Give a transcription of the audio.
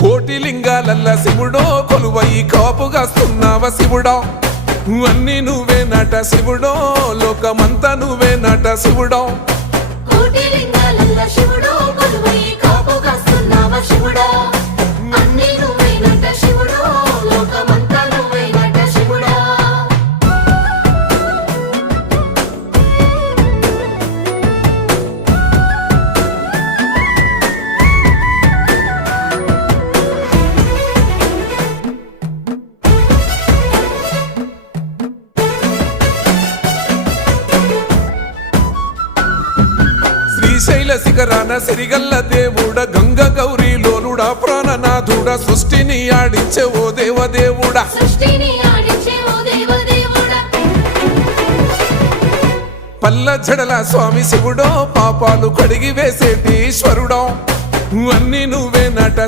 కోటి లింగాలల్ల శివుడో కొలువై కాపుగాస్తున్నావ శివుడో అన్ని నువ్వే నట శివుడో లోకమంతా నువ్వే నట శివుడో కోటి లింగాలల్ల శివుడో కొలువై కాపుగాస్తున్నావ శివుడో అన్ని నువ్వే నట శివుడో లోకమంతా నువ్వే నట శివుడో శ్రీశైల శిఖరాన సిరిగల్ల దేవుడ గంగ గౌరీ లోలుడా ప్రాణనాథుడ సృష్టిని ఆడించే ఓ దేవదేవుడా సృష్టిని ఆడించే ఓ దేవదేవుడా పల్ల జడల స్వామి శివుడో పాపాలు కడిగి వేసేటి ఈశ్వరుడో అన్ని నువ్వే నట